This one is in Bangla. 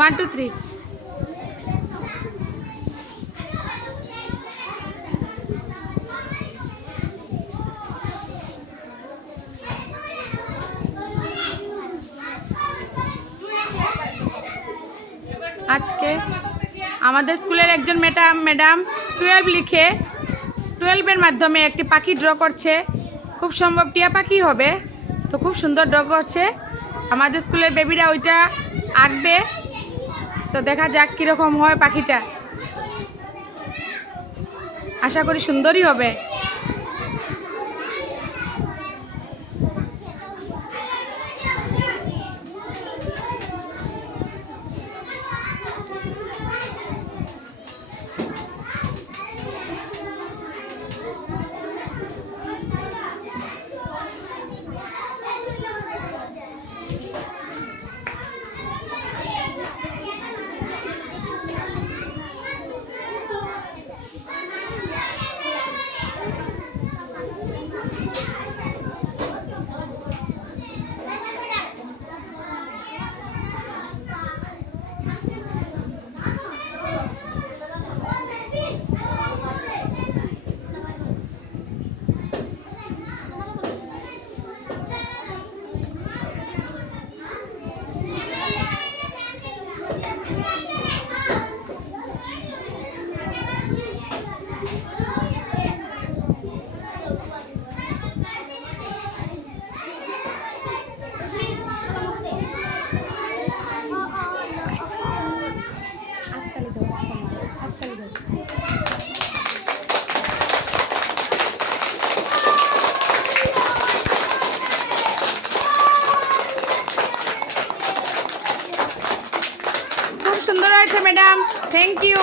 1 2 3। আজকে আমাদের স্কুলের একজন ম্যাডাম 12 লিখে 12-এর মাধ্যমে একটি পাখি ড্র করছে। খুব সম্ভব টিয়া পাখি হবে। তো খুব সুন্দর ড্র করছে। আমাদের স্কুলের বেবিরা ওইটা আঁকবে। তো দেখা যাক কীরকম হয় পাখিটা। আশা করি সুন্দরই হবে। খুব সুন্দর হয়েছে ম্যাডাম, থ্যাংক ইউ।